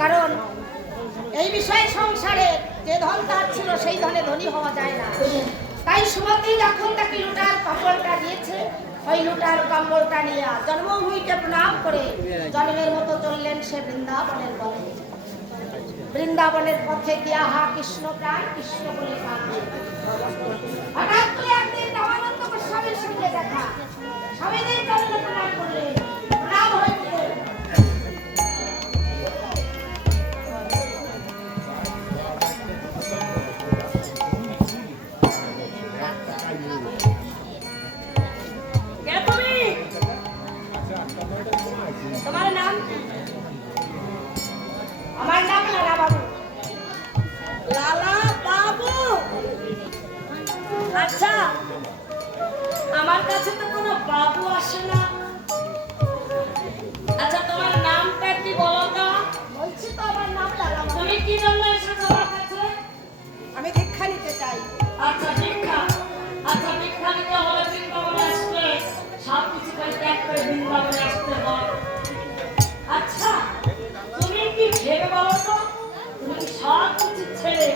কারণ এই বিষয়ে সংসারে যে ধন তার ছিল সেই ধনে ধনী হওয়া যায় না। তাই সুমতি যখন তাকে লুটার কম্বলটা দিয়েছে, ওই লুটার কম্বলটা নিয়ে জন্মভূমিকে প্রণাম করে জন্মের মতো চললেন সে বৃন্দাবনের পথে। বৃন্দাবনের পথে গিয়া হা কৃষ্ণ প্রাণ কৃষ্ণ বলে কাঁদে। হঠাৎ করে একদিন রামানন্দ গোস্বামীর সঙ্গে দেখা, স্বামীদের চরণে প্রণাম করলেন। প্রণাম হয়েছে তোমার নাম? আমার নাম লালা বাবু। লালা বাবু? আচ্ছা, আমার কাছে তো কোনো বাবু আসে না। আচ্ছা, তোমার নামটা কি বলো তো? বলছি তো আমার নাম লালা। তুমি কি জন্য এসেছো আমার কাছে? আমি দীক্ষা নিতে চাই। আচ্ছা, দীক্ষা। আচ্ছা, দীক্ষা নিতে হলে বৃন্দাবনে আসলে সব কিছু ত্যাগ করে বৃন্দাবনে আসতে হয়। আচ্ছা, তুমি কি ভেবে বলো তো, তুমি সব কিছু ছেড়ে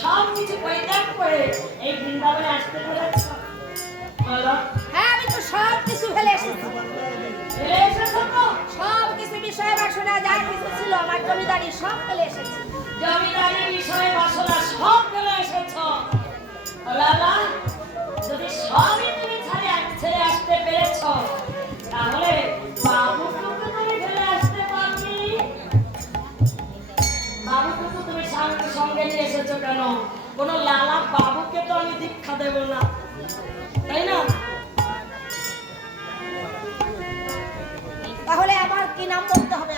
সব কিছু পরিত্যাগ করে এই বৃন্দাবনে আসতে পেরেছ? বলো। হ্যাঁ, আমি তো সব কিছু ফেলে এসেছি। ফেলে এসেছো তো? সব কিছু বিষয় বাসনা যা কিছু ছিল আমার জমিদারি সব ফেলে এসেছি। জমিদারি বিষয় বাসনা সব ফেলে এসেছ? লালা, যদি সবই তুমি ছেড়ে আসতে পেরেছ, তাহলে বাবুটুকু তুমি ফেলে আসতে পারনি? বাবুটুকু তুমি সঙ্গে নিয়ে এসেছো কেন? কোনো লালা বাবুকে তো আমি দীক্ষা দেব না, তাই না? তাহলে আমার কি নাম বলতে হবে?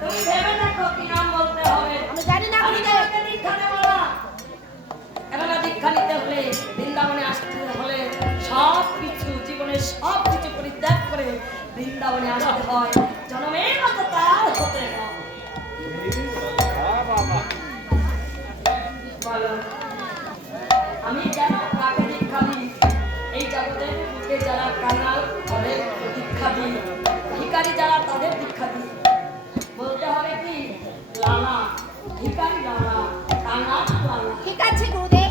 তুমি ভেবে দেখো কি নাম বলতে হবে। আমি জানি না, আমি দীক্ষা দেব না। কেননা দীক্ষা নিতে হলে, বৃন্দাবনে আসতে হলে সব কিছু, জীবনের সব কিছু পরিত্যাগ করে বৃন্দাবনে আসতে হয়। জন্মের মতো তার হতে হয়। আমি যেন কাকে দীক্ষা দিই? এই জগতের বুকে যারা কাঙাল তাদের দীক্ষা দিই, ভিখারি যারা তাদের দীক্ষা দিই। বলতে হবে কি লালা, ভিখারি লালা, কাঙাল লালা। ঠিক আছে গুরুদেব,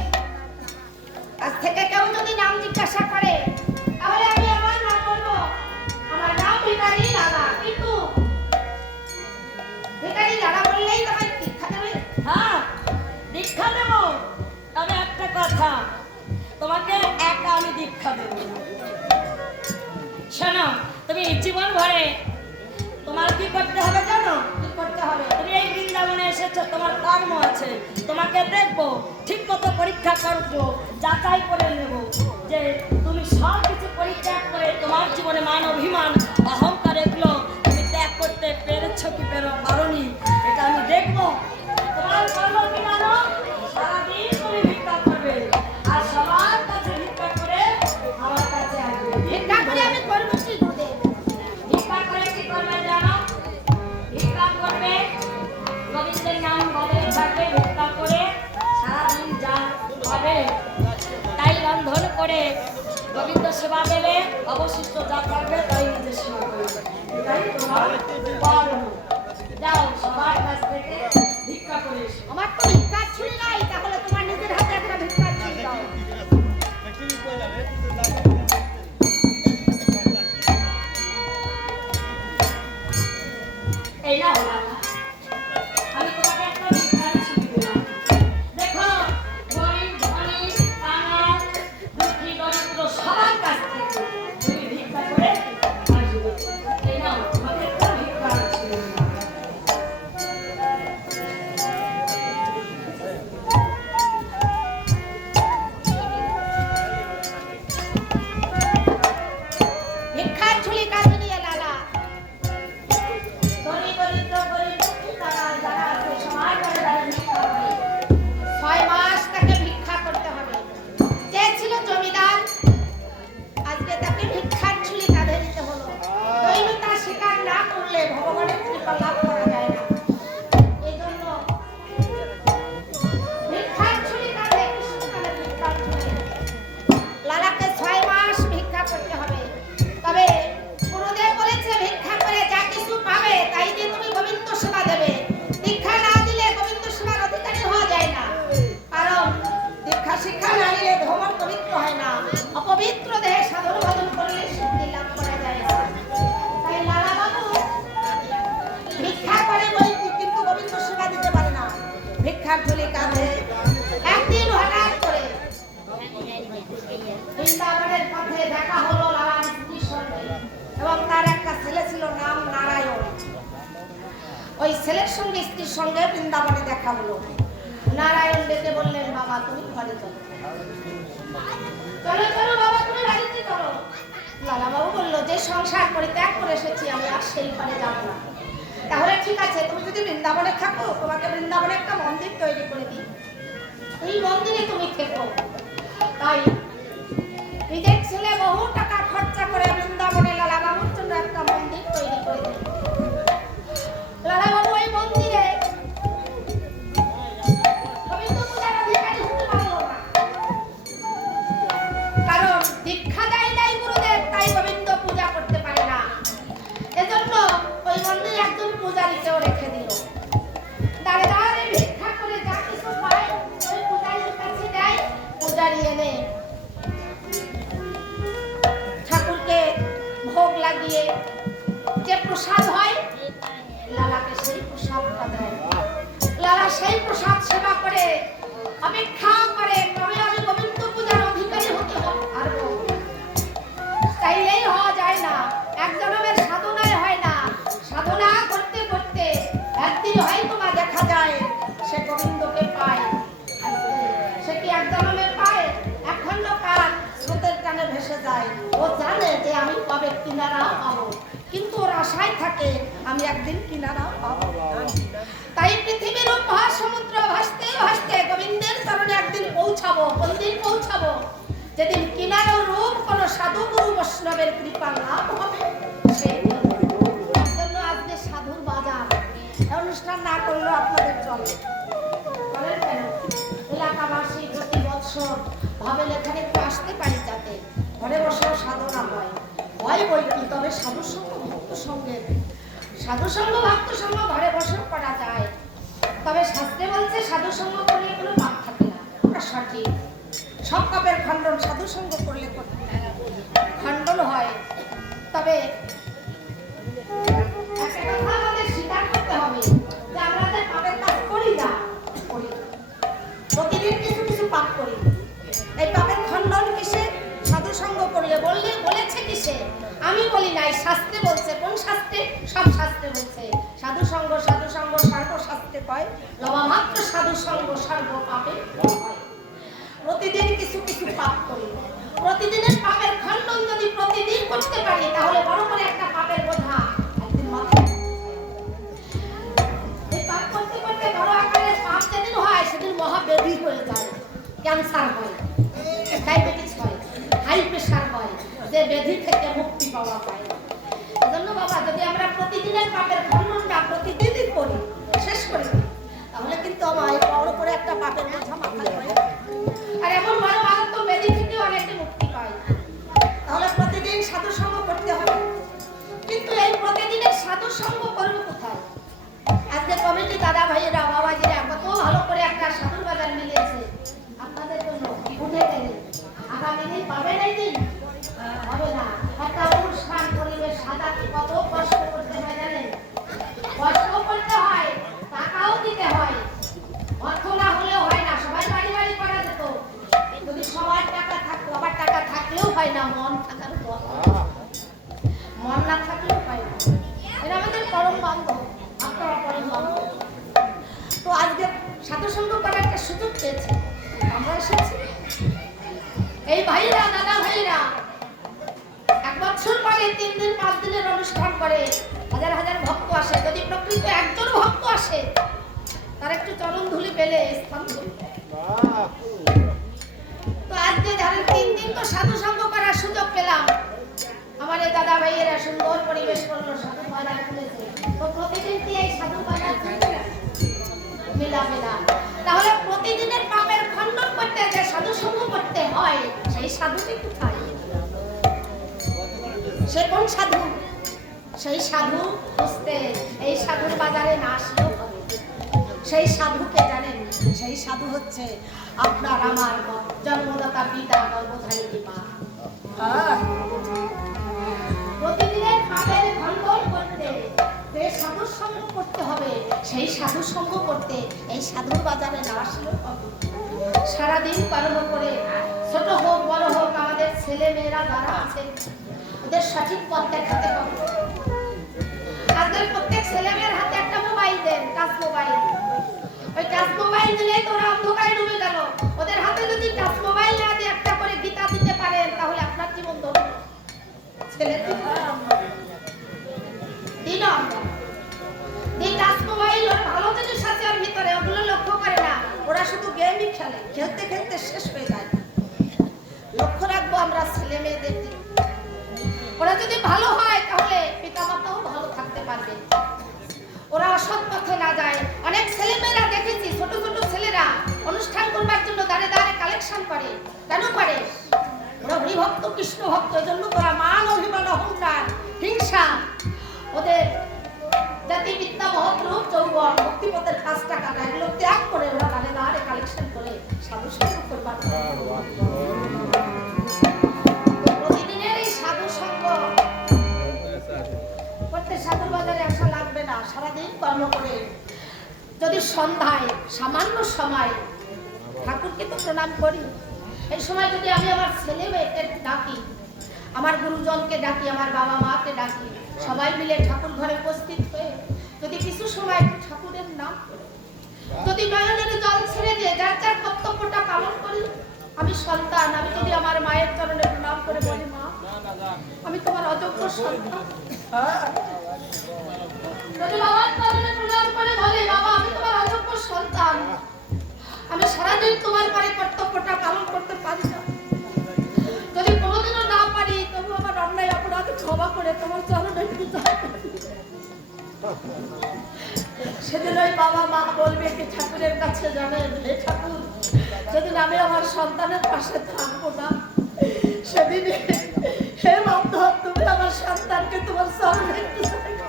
আজ থেকে কেউ যদি নাম জিজ্ঞাসা করে তাহলে আমি আমার নাম বলবো, আমার নাম ভিখারি লালা। কিন্তু ভিখারি লালা বললেই তোমায় দীক্ষা দেবে? হ্যাঁ, দীক্ষা দেব। তবে একটা কথা, তোমাকে একা আমি দীক্ষা দেব না। শোনো, তুমি জীবন ভরে তোমার কি করতে হবে জানো? কি করতে হবে? তুমি এই বৃন্দাবনে এসেছো, তোমার কর্ম আছে। তোমাকে দেখবো, ঠিক মতো পরীক্ষা করবো, যাচাই করে নেব যে তুমি সব কিছু পরিত্যাগ করে তোমার জীবনে মান অভিমান অহংকার এগুলো তুমি ত্যাগ করতে পেরেছো কি পারোনি, এটা আমি দেখবো। তোমার কর্ম কি জানো? সারাদিন তুমি ভিক্ষা করবে আর সবার কাছে ভিক্ষা করে আমার কাছে আসবে। ভিক্ষা করে আমি করবো কি গুরুদেব? ভিক্ষা করে কি করবে জানো? ভিক্ষা করবে, গোবিন্দের নাম বলে থাকবে, ভিক্ষা করে সারাদিন যা হবে তাই রন্ধন করে গোবিন্দ সেবা দেবে, অবশিষ্ট যা থাকবে তাই নিজের সেবা করবে। এটাই তোমার কর্ম। যাও, সবার কাছ থেকে ভিক্ষা করে এসো। আমার তো ভিক্ষার ছুরি নাই, তাহলে তোমার নিজের হাতে একটা ভিক্ষার ছুরি দাও। এই নাও লালা, আমি তোমাকে একটা ভিক্ষার ছুরি দিলাম। দেখো, গরিব ধনী কাঙাল দুঃখী দরিদ্র সবার কাছ থেকে তুমি ভিক্ষা করে আসবে। এই নাও, তোমাকে একটা ভিক্ষার ছুরি দিলাম। ভিক্ষার ছুরি কাজে নিয়ে লালা, ধনী দরিদ্র গরিব দুঃখী কাঙাল যারা আছে সবার ঘরে ঘরে ভিক্ষা করে। 6 মাস তাকে ভিক্ষা করতে হবে। যে ছিল জমিদার, আজকে তাকে ভিক্ষার ছুরি কাঁধে দিতে হলো। দৈনতা স্বীকার না করলে ভগবানের কৃপা লাভ করা যায় না। এই জন্য ভিক্ষার ছুরি কাঁধে, কৃষ্ণ নামে ভিক্ষার ছুরি। লালাকে 6 মাস ভিক্ষা করতে হবে। তবে গুরুদেব বলেছে ভিক্ষা করে যা কিছু পাবে তাই দিয়ে তুমি সঙ্গে দেখা হলো লালার স্ত্রীর সঙ্গে, এবং তার একটা ছেলে ছিল নাম নারায়ণ। ওই ছেলের সঙ্গে স্ত্রীর সঙ্গে বৃন্দাবনে দেখা হলো। নারায়ণ ডেকে বললেন, বাবা তুমি ঘরে চলো। চলো চলো বাবা তুমি বাড়িতে চলো। লালা বাবু বললো, যে সংসার পরিত্যাগ করে এসেছি আমি আর সেই ঘরে যাব না। তাহলে ঠিক আছে, তুমি যদি বৃন্দাবনে থাকো তোমাকে বৃন্দাবনে একটা মন্দির তৈরি করে দিই, এই মন্দিরে তুমি থেকো। তাই নিজের ছেলে বহু টাকা খরচা করে বৃন্দাবনে লালা বাবুর জন্য একটা মন্দির তৈরি করে দিল। লালা বাবু ওই মন্দিরে গোবিন্দ পূজার অধিকারী হতে পারলো না, কারণ দীক্ষা দেয় নাই গুরুদেব, তাই গোবিন্দ পূজা করতে পারে না। এজন্য ওই মন্দিরে একজন পূজারীকেও রেখে দিল। দাঁড়ে দাঁড়ে ভিক্ষা করে যা কিছু পায় ওই পূজারীর কাছে দেয়। পূজারী এনে ঠাকুরকে ভোগ লাগিয়ে যে প্রসাদ হয় লালাকে সেই প্রসাদটা দেয়। লালা সেই প্রসাদ সেবা করে অপেক্ষা করে কবে আমি গোবিন্দ পূজার অধিকারী হতে পারবো। চাইলেই হওয়া যায় না, এক জন্মের সাধনায় হয় না। সাধনা করতে করতে একদিন হয়তো বা দেখা যায় সে গোবিন্দকে পায়। সে কি এক জন্মের পায়? এক খণ্ড কাঠ স্রোতের টানে ভেসে যায়। ও জানে যে আমি কবে কিনারা পাবো, কিন্তু ওর আশায় থাকে আমি একদিন কিনারা পাবো। তাই পৃথিবীর মহাসমুদ্র ভাসতে ভাসতে গোবিন্দের চরণে একদিন পৌঁছাবো। কোনদিন পৌঁছাবো? যেদিন কিনারা রূপ কোন সাধু গুরু বৈষ্ণবের কৃপা লাভ হবে সেই জন্য আজকে সাধুর বাজার অনুষ্ঠান না করলেও আপনাদের চলে। বলেন কেন? এলাকাবাসী প্রতি বছর ভাবেন এখানে একটু আসতে পারি, যাতে ঘরে বসেও সাধনা হয়। হয় বইটি, তবে সাধু সঙ্গ ভক্ত সঙ্গের, সাধু সঙ্গ ভক্ত সঙ্গ ঘরে বসেও করা যায়। তবে শাস্ত্রে বলছে সাধু সঙ্গ করলে কোনো পাপ থাকে না, ওটা সঠিক। সব পাপের খণ্ডন সাধু সঙ্গ করলে খণ্ডন হয়। তবে একটা কথা আমাদের স্বীকার করতে হবে যে আমরা যে পাপের কাজ করি না, করি প্রতিদিন কিছু কিছু পাপ করি। এই পাপের খণ্ডন কিসে? সাধু সঙ্গ করলে। বলেছে কিসে? আমি বলি নাই, শাস্ত্রে বলছে। কোন শাস্ত্রে? সব শাস্ত্রে বলছে সাধু সঙ্গ সর্বশাস্ত্রে কয় লবামাত্র সাধু সঙ্গ সর্ব পাপে হয়। প্রতিদিন কিছু কিছু পাপ করি। প্রতিদিনের পাপের খণ্ডন যদি প্রতিদিন করতে পারি তাহলে বড় করে একটা পাপের বোঝা একদিন মাথায়। এই পাপ করতে করতে বড় আকারের পাপ যেদিন হয় সেদিন মহাব্যাধি হয়ে যায়। ক্যান্সার হয়, ডায়াবেটিস হয়, হাই প্রেশার হয়, যে ব্যাধি থেকে মুক্তি পাওয়া যায়। এজন্য বাবা, যদি আমরা প্রতিদিনের পাপের খণ্ডনটা প্রতিদিনই করি, শেষ করি, তাহলে কিন্তু আমার বড় করে একটা পাপের বোঝা মাথায় হয়। আর এমন বড় মারাত্মক ব্যাধি থেকে অনেকে মুক্তি পায়। তাহলে প্রতিদিন সাধু সঙ্গ করতে হবে। কিন্তু এই প্রতিদিনের সাধু সঙ্গ করবো কোথায়? আজকে কমিটি দাদা ভাইয়েরা বাবাজিরা কত ভালো করে একটা সাধুর বাজার মিলেছে আপনাদের জন্য। উঠে গেলে আগামী দিন পাবে নাই দিন হবে না। একটা অনুষ্ঠান পরিবেশ সাজাতে কত কষ্ট করতে হয় জানেন? কষ্ট করতে হয়, টাকাও দিতে হয়। অর্থ না হলেও হয় না, সবাই বাড়ি বাড়ি করা যেত যদি সবার টাকা থাকতো। আবার টাকা থাকলেও হয় না, মন থাকার মন না থাকলেও হয় না। এটা আমাদের পরম বান্ধব, আপনারা পরম বান্ধব। তো আজকে সাধু সঙ্গ করার একটা সুযোগ পেয়েছে, আমরা এসেছি। এই ভাইরা দাদা ভাইরা এক বছর পরে 3 দিন 5 দিনের অনুষ্ঠান করে, হাজার হাজার ভক্ত আসে। যদি প্রকৃত একজন ভক্ত আসে তার একটু চরণ ধুলি পেলে স্থান ধুলি। তো আজকে ধরেন 3 দিন তো সাধু সঙ্গ করার সুযোগ পেলাম। আমার এই দাদা ভাইয়েরা সুন্দর পরিবেশ করলো, সাধু বাজার খুলেছে। তো প্রতিদিন কি এই সাধু বাজার মিলাবে না? তাহলে প্রতিদিনের পাপের খণ্ডন করতে যে সাধু সঙ্গ করতে হয়, সেই সাধুটি কোথায়? সে কোন সাধু? সেই সাধু খুঁজতে এই সাধুর বাজারে না আসলেও হবে। সেই সাধুকে জানেন? সেই সাধু হচ্ছে আপনার আমার জন্মদাতা পিতা, গর্ভধারিণী মা। প্রতিদিনের পাপের খণ্ডন করতে যে সাধু সঙ্গ করতে হবে, সেই সাধু সঙ্গ করতে এই সাধুর বাজারে না আসলেও হবে। সারাদিন কর্ম করে ছোট হোক বড় হোক আমাদের ছেলে মেয়েরা যারা আছে ওদের সঠিক পথ দেখাতে হবে। আজকাল প্রত্যেক ছেলে মেয়ের হাতে একটা মোবাইল দেন, টাচ মোবাইল। ওই টাচ মোবাইল দিলেই তো ওরা অন্ধকারে ডুবে গেল। ওদের হাতে যদি টাচ মোবাইল না দিয়ে একটা করে গীতা দিতে পারেন তাহলে আপনার জীবন ধন্য। ছেলে দিন টাচ মোবাইল ওর ভালো জিনিস আছে ওর ভিতরে, ওগুলো লক্ষ্য করে না। ওরা শুধু গেমই খেলে, খেলতে খেলতে শেষ হয়ে যায়। লক্ষ্য রাখবো আমরা ছেলে মেয়েদের দিকে। ওরা যদি ভালো হয় তাহলে পিতামাতাও ভালো থাকতে পারবে, ওরা অসৎ পথে না যায়। অনেক ছেলে মেয়েরা দেখেছি, ছোট ছোট ছেলেরা অনুষ্ঠান করবার জন্য দাঁড়ে দাঁড়ে কালেকশন করে। কেন করে? ওরা হরিভক্ত কৃষ্ণ ভক্ত, এজন্য ওরা মান অভিমান অহংকার হিংসা ওদের জাতি বিদ্যা মহৎরূপ যৌবন ভক্তিপথের 5 টাকা এগুলো ত্যাগ করে ওরা দাঁড়ে দাঁড়ে কালেকশন করে সাধু সঙ্গ করবার। প্রতিদিনের এই সাধু সঙ্গ করতে সাধুর বাজারে আসা লাগবে না। সারাদিন কর্ম করে যদি সন্ধ্যায় সামান্য সময় ঠাকুরকে তো প্রণাম করি, এই সময় যদি আমি আমার ছেলে মেয়েকে ডাকি, আমার গুরুজনকে ডাকি, আমার বাবা মাকে ডাকি, সবাই মিলে ঠাকুর ঘরে উপস্থিত হয়ে যদি কিছু সময় ঠাকুরের নাম করি, যদি নয়নের জল ছেড়ে দিয়ে যার যার কর্তব্যটা পালন করি, আমি সন্তান, আমি যদি আমার মায়ের চরণে প্রণাম করে বলি, মা আমি তোমার অযোগ্য সন্তান, যদি বাবার চরণে প্রণাম করে বলি, বাবা আমি তোমার অযোগ্য সন্তান, আমি সারাদিন তোমার পরে কর্তব্যটা পালন করতে পারি না, যদি কোনোদিনও না পারি তবু আমার অন্যায় অপরাধ ক্ষমা করে তোমার চরণে পূজা করি। সেদিন ওই বাবা মা বলবে কি ঠাকুরের কাছে, জানেন হে ঠাকুর, যেদিন আমি আমার সন্তানের পাশে থাকবো না, সেদিন হে বান্ধব তুমি আমার সন্তানকে তোমার চরণে পূজা করো।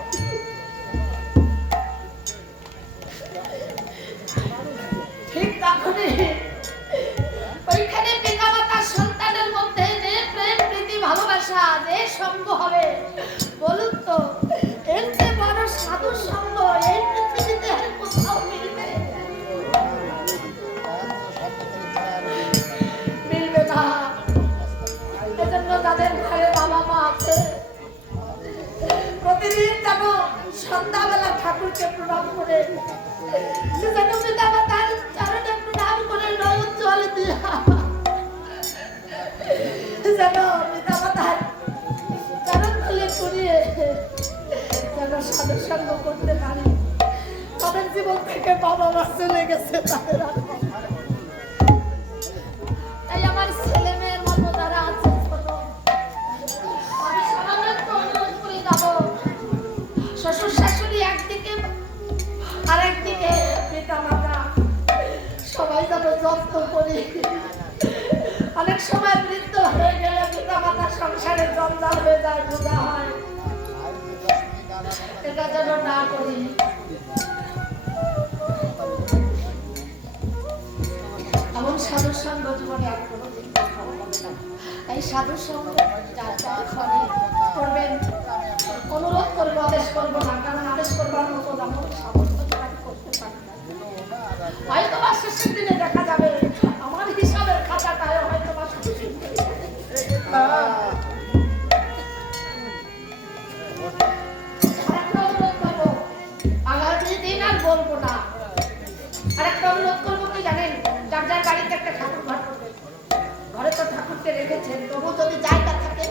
ঠিক তখনই ওইখানে পিতা মাতার সন্তানের মধ্যে যে প্রেম প্রীতি ভালোবাসা যে সঙ্গ হবে, বলুন তো এর যে বড় সাধু সঙ্গ এই পৃথিবীতে আর কোথাও মিলবে না। এজন্য তাদের ঘরে বাবা মা আছে, প্রতিদিন যেন সন্ধ্যাবেলা ঠাকুরকে প্রণাম করে, যেন পিতা মাতার চরণে প্রণাম করে নয়ন জল দিয়া যেন পিতা মাতার চরণ ধুলে কুড়িয়ে যেন সাধু সঙ্গ করতে পারি। তাদের জীবন থেকে বাবা মা চলে গেছে, তাদের আর তাই আমার ছেলে মেয়ের মতো যারা আছে ছোট, আমি সামান্য একটু অনুরোধ করে যাবো, শ্বশুর শাশুড়ি একদিকে আর একদিকে পিতা মাতা, সবাই যেন যত্ন করি। অনেক সময় বৃদ্ধ হয়ে গেলে পিতা মাতার সংসারে জঞ্জাল হয়ে যায়, বোঝা হয়, এটা যেন না করি। এমন সাধু সঙ্গ জীবনে আর কোনোদিন হবে না। এই সাধু সঙ্গ করবেন, অনুরোধ করবো, আদেশ করবো না, কারণ আদেশ করবার মতো আমার সামর্থ্য আমি করতে পারি না। হয়তো বা শেষের দিনে দেখা যাবে আমার হিসাবের খাতাটায় হয়তো বা অনুরোধ করবো, আগামী দিন আর বলবো না। আর একটা অনুরোধ করবো কি জানেন, যার যার বাড়িতে একটা ঠাকুর ঘর করবে, ঘরে তো ঠাকুরকে রেখেছেন, তবু যদি জায়গা থাকে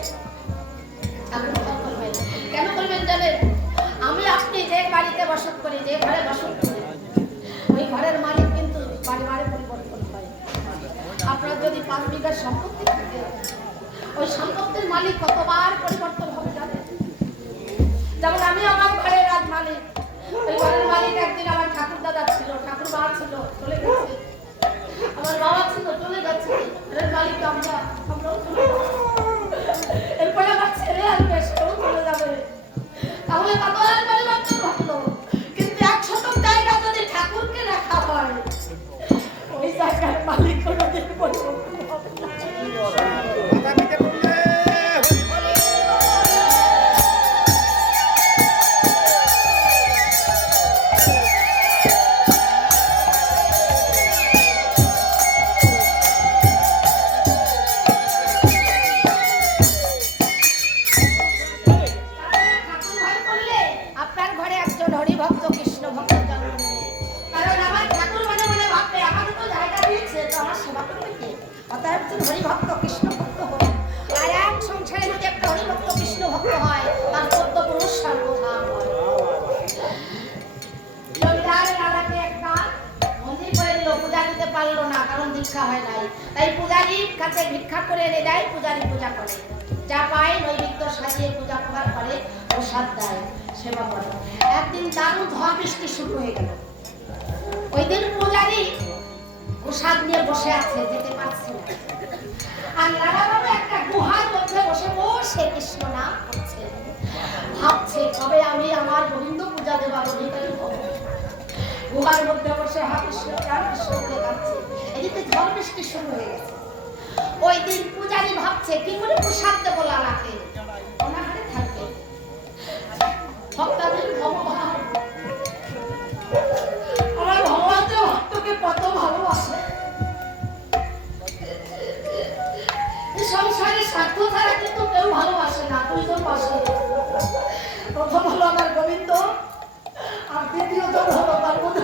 ঠাকুর ঘর করবেন। কেন করবেন জানেন? আমি আপনি যে বাড়িতে বসত করি, যে ঘরে বসত করি, ওই ঘরের মালিক কিন্তু বাড়ি বাড়ি পরিবর্তন হয়। আপনার যদি 5 বিঘা সম্পত্তি থাকে, ওই সম্পত্তির মালিক কতবার পরিবর্তন হবে জানেন? যেমন আমি আমার ঘরের রাজ মালিক, ওই ঘরের মালিক একদিন আমার ঠাকুর দাদা ছিল, ঠাকুর মা ছিল, চলে গেছে, আমার বাবা ছিল, চলে গেছে, ঘরের মালিক আমরাও চলে যাবো, এরপরে আমার ছেলে আসবে, সেও চলে যাবে, তাহলে কতবার পরিবর্তন ঘটলো। কিন্তু 1 শতক জায়গা যদি ঠাকুরকে রাখা হয়, ওই জায়গার মালিক কোনোদিন পরিবর্তন হবে না। একজন হরিভক্ত কৃষ্ণ ভক্ত জন্ম নেবে। কারণ আমার ঠাকুর মনে মনে ভাববে আমাকে তো জায়গা দিয়েছে, তো আমার সেবা করবে কে? অতএব একজন হরিভক্ত কৃষ্ণ ভক্ত হোক। আর এক সংসারে যদি একটা হরিভক্ত কৃষ্ণ ভক্ত হয়, তার চোদ্দ পুরুষ সর্বধাম হয়। জমিদার লালাকে একটা মন্দির করে দিল, পূজা দিতে পারলো না, কারণ দীক্ষা হয় নাই। তাই পূজারীর কাছে ভিক্ষা করে এনে দেয়, পূজারী পূজা করে, যা পায় নৈবেদ্য সাজিয়ে পূজা করার পরে প্রসাদ দেয়, সেবা করে। একদিন দারুণ ঝড় বৃষ্টি শুরু হয়ে গেল। ওই দিন পূজারী প্রসাদ নিয়ে বসে আছে, যেতে পারছে না। আর লালাবাবু একটা গুহার মধ্যে বসে বসে কৃষ্ণ নাম করছে, ভাবছে কবে আমি আমার গোবিন্দ পূজা দেবার অধিকারী হব। গুহার মধ্যে বসে হা কৃষ্ণ প্রাণ কৃষ্ণ বলে কাঁদছে। এদিকে ঝড় বৃষ্টি শুরু হয়ে গেছে। ওই দিন পূজারী ভাবছে কি করে প্রসাদ দেবো লালাকে, অনাহারে থাকবে। ভক্তাদের ভগবান, আমার ভগবান তো ভক্তকে কত ভালোবাসে। এই সংসারে স্বার্থ ছাড়া কিন্তু কেউ ভালোবাসে না, দুইজন বাসে। প্রথম হলো আমার গোবিন্দ, আর দ্বিতীয়জন হলো তার মধ্যে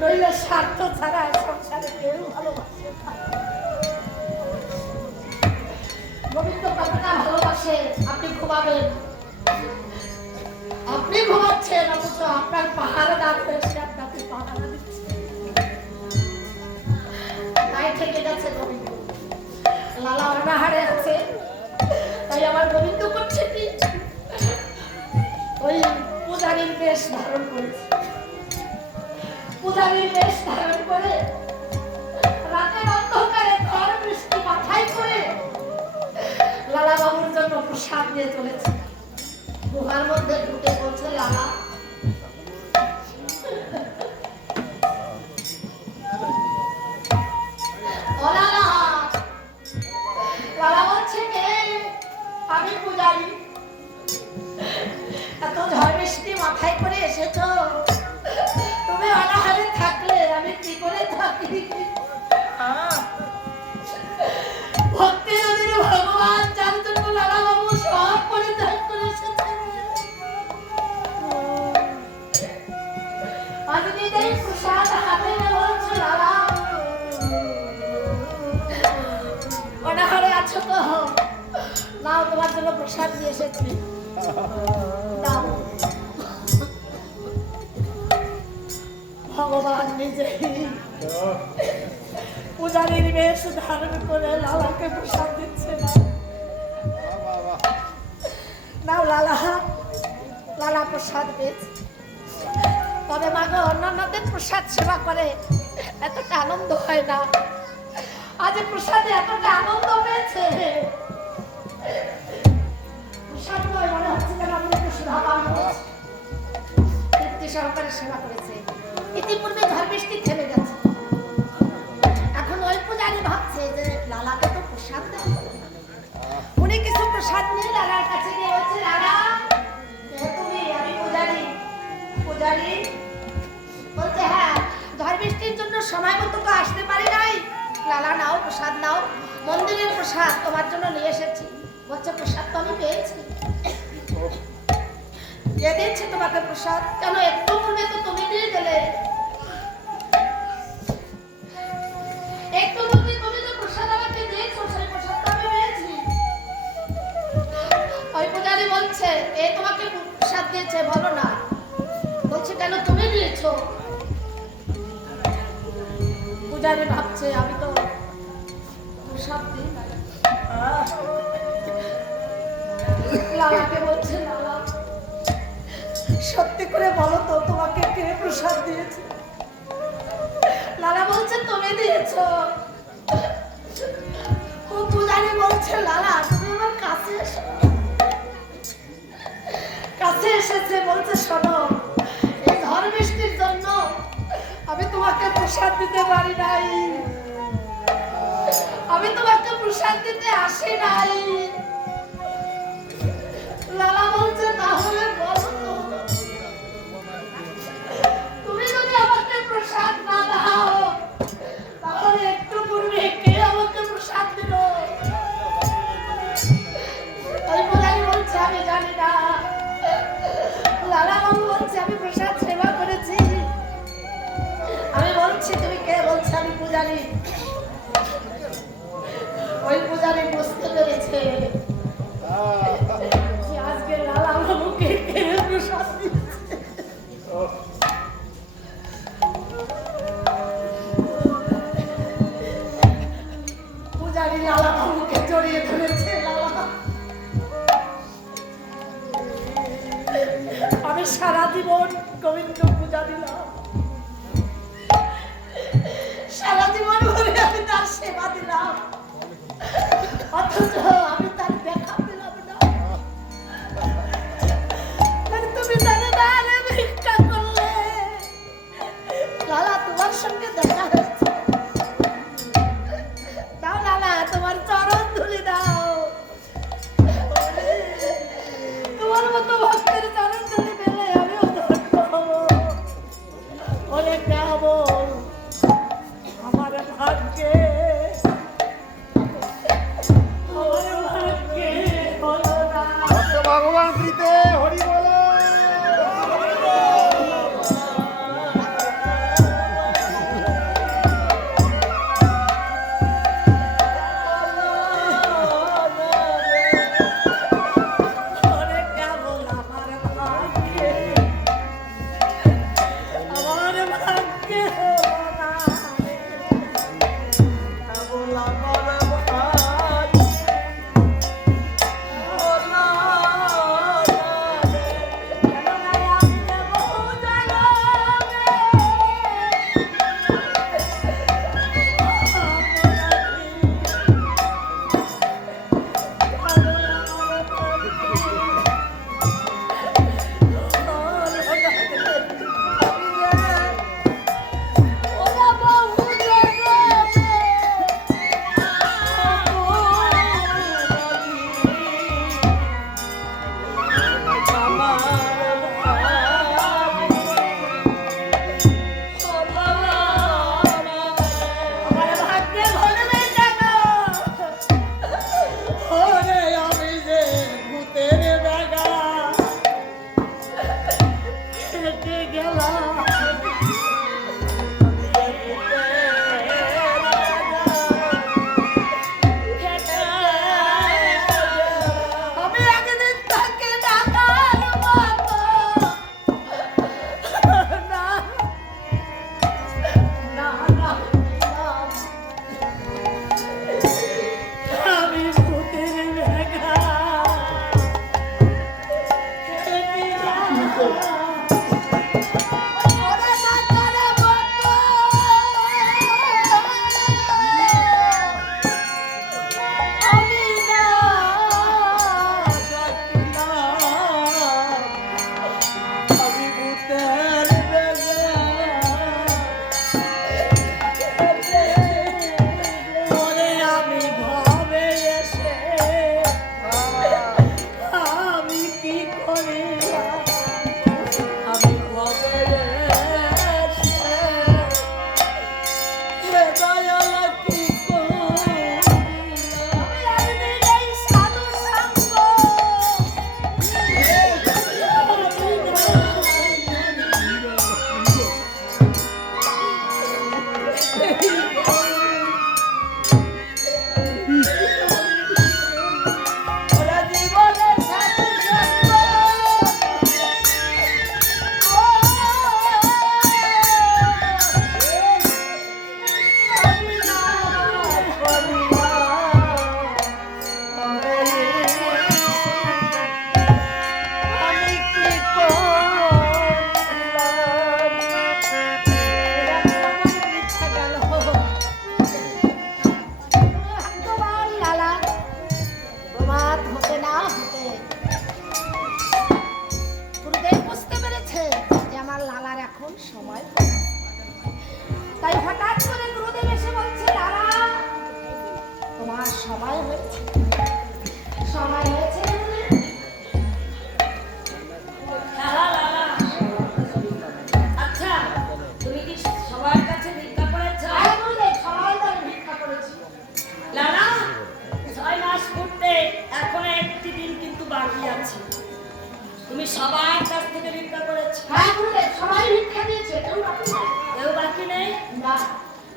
নইলে স্বার্থ ছাড়া সংসারে কেউ ভালোবাসে না। গোবিন্দ কতটা ভালোবাসে আপনি ঘুমাবেন, আপনি ঘুমাচ্ছেন, অথচ আপনার পাহাড়ে ডাক হয়েছে, আপনাকে পাহারা দিচ্ছে। তাই থেকে গেছে গোবিন্দ, লালা অনাহারে আছে। তাই আমার গোবিন্দ করছে কি, ওই পূজারীর বেশ ধারণ করেছে। পূজারীর বেশ ধারণ করে রাতের অন্ধকারে ঝড় বৃষ্টি মাথায় করে লালা বাবুর জন্য প্রসাদ নিয়ে চলেছে। গুহার মধ্যে ঢুকে বলছে লালা, ও লালা। লালা বলছে কে? আমি পূজারী। এত ঝড় বৃষ্টি মাথায় করে এসেছো, তুমি অনাহারে থাকলে আমি কি করে থাকি? ভক্তি নদীর ভগবান যার জন্য লালা বাবু সব পরিত্যাগ করে এসেছে। আজ নিজেই প্রসাদ হাতে নিয়ে বলছো লালা, অনাহারে আছো তো, নাও তোমার জন্য প্রসাদ নিয়ে এসেছি, নাও। ভগবান নিজেই পূজারীর বেশ ধারণ করে লালাকে প্রসাদ দিচ্ছে। নাও লালা, লালা প্রসাদ পেয়েছে। তবে মাগো অন্যান্যদের প্রসাদ সেবা করে এতটা আনন্দ হয় না, আজ প্রসাদে এতটা আনন্দ পেয়েছে। প্রসাদ নয়, মনে হচ্ছে যেন অমৃত সুধা পান করেছে, তৃপ্তি সহকারে সেবা করেছে। ইতিপূর্বে ঝড় বৃষ্টি থেমে গেছে। এখন ওই পূজারী ভাবছে যে লালাকে তো প্রসাদ দেয়। উনি কিছু প্রসাদ নিয়ে লালার কাছে গিয়ে বলছে, লালা তুমি? আমি পূজারী। পূজারী বলছে, হ্যাঁ, ঝড় বৃষ্টির জন্য সময় মতো তো আসতে পারি নাই। লালা নাও, প্রসাদ নাও, মন্দিরের প্রসাদ তোমার জন্য নিয়ে এসেছি। বলছে, প্রসাদ তো আমি পেয়েছি। কে দিচ্ছে তোমাকে প্রসাদ? কেন একটু পূর্বে তো তুমি দিয়ে গেলে। একটু পূর্বে তুমি তো প্রসাদ আমাকে দিয়েছো, সেই প্রসাদ তো আমি পেয়েছি। ওই পূজারী বলছে, এ তোমাকে প্রসাদ দিয়েছে, বলো না। বলছে, কেন তুমি দিয়েছো? পূজারী ভাবছে, আমি তো প্রসাদ দিই না। লালাকে বলছে, লালা সত্যি করে বলো তো, তোমাকে কে প্রসাদ দিয়েছে? লালা বলছে, তুমি দিয়েছো। ও পূজারী বলছে, লালা তুমি আমার কাছে এসো। কাছে এসেছে, বলছে, শোনো, এই ঝড় বৃষ্টির জন্য আমি তোমাকে প্রসাদ দিতে পারি নাই, আমি তোমাকে প্রসাদ দিতে আসি নাই। লালা বলছে, তাহলে বলো তো, তুমি যদি আমাকে প্রসাদ না দাও, তাহলে একটু পূর্বে কে আমাকে প্রসাদ দিল? ওই পূজারী বলছে, আমি জানি না। শ্বাস নিচ্ছে। পূজারী লালা বাবুকে জড়িয়ে ধরেছে। লালা, আমি সারা জীবন গোবিন্দ পূজা দিলাম, সারা জীবন ধরে আমি তার সেবা দিলাম, অথচ আমি তার দেখা পেলাম না। তুমি জানো না আমি ভিক্ষা করলে লালা তোমার সঙ্গে দেখা হয়েছে। দাও লালা, তোমার চরণ ধুলি দাও, তোমার মতো ভক্তের চরণ ধুলি পেলে আমিও ধন্য হব। অনেক কেমন আমার ভাগ্যে, আমার ভাগ্যে হলো না। ভগবান প্রীতে হরি বলে। অনেক কেমন আমার ভাগ্যে, আমার ভাগ্যে হলো না। কেমন আমার ভাগ্যে হলো না। কেননা আমি যে বহু আমার ভাগ্যে ঘটবে কেন? ওরে আমি যে ভূতের বেগা হেঁটে গেলাম, আমি একদিন তাকে ডাকার মতো না না না না, আমি ভূতের বেগা হেঁটে গেলাম। ওরে ডাকার মতো আমি না ডাকিলাম, আমি ভূতের বেগা ওরে আমি ভাবে এসে আমি কি করিলাম, আমি ভাবে এসে হে দয়াল কি করিলাম। আমি একদিন এই সাধু সঙ্গ ওরা জীবনে সাধু সঙ্গ আমি না আমি কি করলাম? মিথ্যা গেল। তোমার লালা প্রমাদ হতে না হতে গুরুদেব বুঝতে পেরেছে যে আমার লালার এখন সময় হয়েছে। তাই হঠাৎ করে গুরুদেব এসে বলছে, লালা তোমার সময় হয়েছে, সময় হয়েছে গুরুদেব। লালা লালা, আচ্ছা তুমি কি সবার কাছে ভিক্ষা করেছ? হ্যাঁ গুরুদেব, সময় তো আমি ভিক্ষা করেছি। লালা 6 মাস করতে এখনো একটি দিন কিন্তু বাকি আছে। তুমি সবার কাছ থেকে ভিক্ষা করেছ, হ্যাঁ গুরুদেব, সবাই ভিক্ষা দিয়েছে, কেউ বাকি নেই। কেউ বাকি নেই। না,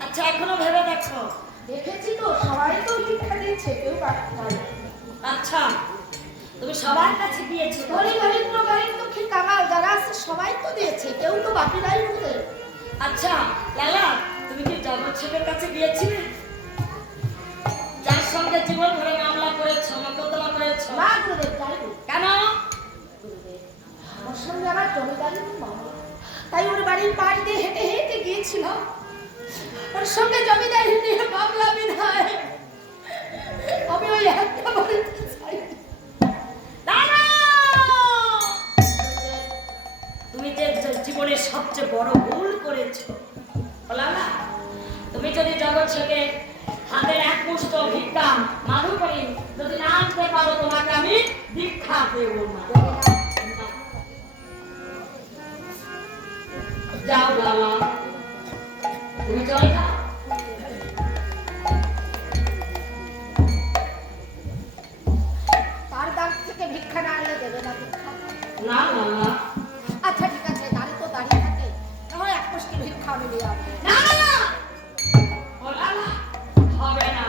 আচ্ছা এখনো ভেবে দেখো। দেখেছি তো, সবাই তো ভিক্ষা দিয়েছে, কেউ বাকি নাই। আচ্ছা তুমি সবার কাছে দিয়েছো, ধনী দরিদ্র গরিব দুঃখী কাঙাল কেউ তো বাকি নাই গুরুদেব। আচ্ছা লালা, তুমি কি জগৎ ছেলের কাছে গিয়েছিলে, যার সঙ্গে জীবন ধরে মামলা করেছো, মোকদ্দমা করেছো? না গুরুদেব, যাইনি। কেন? গুরুদেব, ওর সঙ্গে আমার জমিদারি মামলা, তাই ওর বাড়ির পাশ দিয়ে হেঁটে হেঁটে গিয়েছিলাম। ওর সঙ্গে জমিদারি নিয়ে মামলা বিধায় আমি ওই একটা বাড়িতে চাই। লালা, তুমি যে জীবনের সবচেয়ে বড় ভুল করেছো। ও লালা, তুমি যদি জগৎ থেকে হাতের এক মুষ্ট ভিক্ষা মাধু করি যদি না আনতে পারো, তোমাকে আমি দীক্ষা দেব না। যাও লালা, তুমি চলে যাও। তার দাগ থেকে ভিক্ষা না আনলে দেবে না ভিক্ষা? না লালা, আচ্ছা ঠিক আছে, দাঁড়িয়ে তো দাঁড়িয়ে থাকে, তাহলে এক মুষ্টি ভিক্ষা আমি দিয়ে আসবো। না না, ও লালা, হবে না।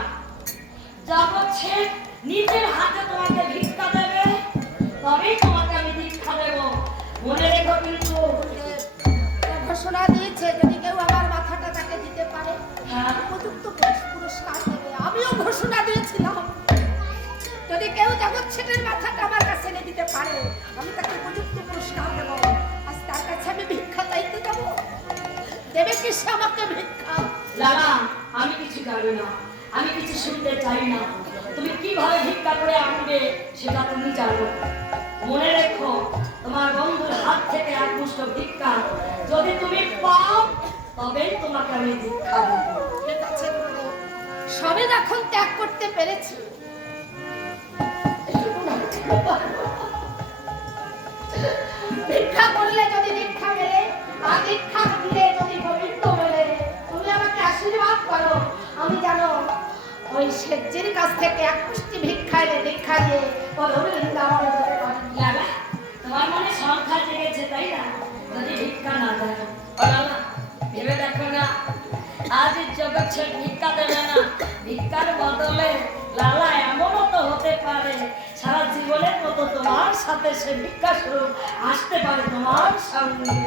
জগৎ শেখ নিজের হাতে তোমাকে ভিক্ষা দেবে, তবেই তোমাকে আমি দীক্ষা দেব। মনে রেখো কিন্তু। ঘোষণা দিয়েছে যদি কেউ আমার মাথাটা তাকে দিতে পারে হ্যাঁ। উপযুক্ত পুরস্কার দেবে। আমিও ঘোষণা দিয়েছিলাম যদি কেউ জগৎ ছেলের মাথাটা আমার কাছে এনে দিতে পারে আমি তাকে উপযুক্ত পুরস্কার দেবো। আজ তার কাছে আমি ভিক্ষা চাইতে যাবো, দেবে কি সে আমাকে ভিক্ষা? লালা, আমি কিছু জানি না, আমি কিছু শুনতে চাই না। তুমি কিভাবে ভিক্ষা করে আনবে সেটা তুমি জানো। মনে রেখো, তোমার বন্ধুর হাত থেকে এক মুষ্ট ভিক্ষা যদি তুমি পাও, তবেই তোমাকে আমি দীক্ষা দেব। ঠিক আছে গুরুদেব, সবে যখন ত্যাগ করতে পেরেছি ভিক্ষা করলে যদি দীক্ষা মেলে, আর দীক্ষা দিলে যদি গোবিন্দ মেলে, তুমি আমাকে আশীর্বাদ করো। আমি জানো ওই শেঠজির কাছ থেকে এক মুষ্টি ভিক্ষা এনে দীক্ষা দিয়ে বৃন্দাবনে যেতে পারি। লালা, তোমার মনে সংখ্যা জেগেছে তাই না? যদি ভিক্ষা না দেয়, ও লালা, ভেবে দেখো না, আজ এই জগৎ ছেড়ে ভিক্ষা দেবে না, ভিক্ষার বদলে লালা এমনও তো হতে পারে সারা জীবনের মতো তোমার সাথে সে ভিক্ষা স্বরূপ আসতে পারে তোমার সঙ্গে।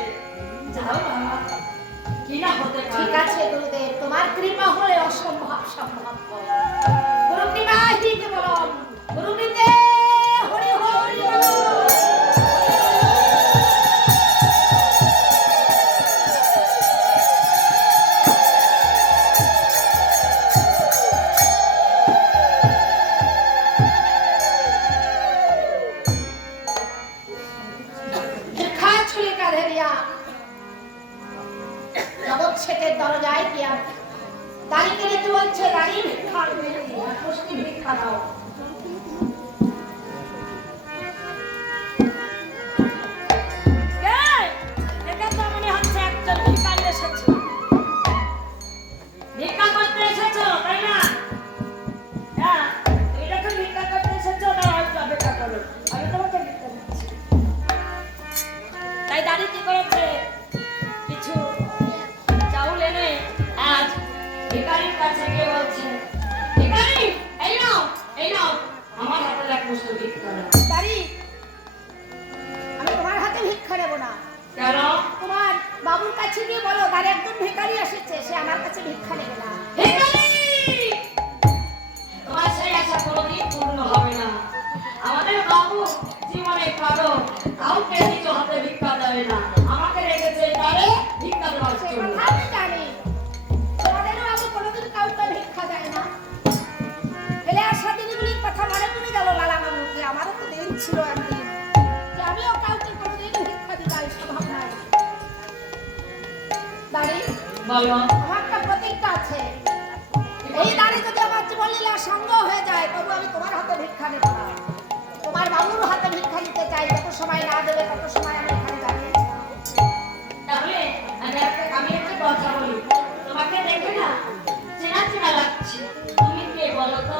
যাও লালা, কি না হতে ঠিক পারে। আছে গুরুদেব, তোমার কৃপা হলে অসম্ভব সম্ভব হয়। গুরু কৃপা হিতে বলম, গুরু কৃপে হরি হরি বল। ভিক্ষা ছুঁয়ে কাঁধে দিয়া জগৎ শেঠের দরজায় গিয়া দাঁড়িয়ে রেখে বলছে, দাঁড়িয়ে ভিক্ষা আনবে, পুষ্টি ভিক্ষা দাও। কে? দেখে তো মনে হচ্ছে একজন ভিখারি এসেছে। ভিক্ষা করতে এসেছো তাই না? হ্যাঁ, তুমি যখন ভিক্ষা করতে এসেছো তাহলে হয়তো অপেক্ষা করো, আমি তোমাকে ভিক্ষা দিচ্ছি। তাই দাঁড়িয়ে কি করেছে? কিছু চাউল এনে আজ ভিখারির কাছে গিয়ে বলছে, ভিখারি, এই নাও, এই নাও, আমার হাতে এক মুষ্ঠ ভিক্ষা দাও। দাঁড়ি, আমি তোমার হাতে ভিক্ষা নেবো না। কেন? তোমার বাবুর কাছে গিয়ে বলো তার একজন ভিখারি এসেছে, সে আমার কাছে ভিক্ষা নেবে না। ভিখারি! তোমার সেই আশা কোনোদিন পূর্ণ হবে না। আমাদের বাবু জীবনে কারো কাউকে নিজ হাতে ভিক্ষা দেয় না, আমাকে রেখেছে তারে ভিক্ষা দেওয়ার সে জন্য। কথা আমি জানি, তোমাদেরও বাবু কোনোদিন কাউকে ভিক্ষা দেয় না। ফেলে আসা দিনগুলির কথা মনে পড়ে গেল লালা বাবুকে। আমারও তো দিন ছিল একদিন যে আমিও কাউকে কোনোদিন ভিক্ষা দিবার স্বভাব নাই। দাঁড়ি, বলো। আমার একটা প্রতিজ্ঞা আছে, এই দাঁড়ি যদি আমার জীবন লীলা সঙ্গ হয়ে যায় তবু আমি তোমার হাতে ভিক্ষা নেব না। তোমার বাবুর হাতে ভিক্ষা নিতে চাই, যত সময় না দেবে তত সময় আমি এখানে দাঁড়িয়ে থাকবো। তাহলে আমি একটা কথা বলি, তোমাকে দেখে না চেনা চেনা লাগছে, তুমি কে বলো তো?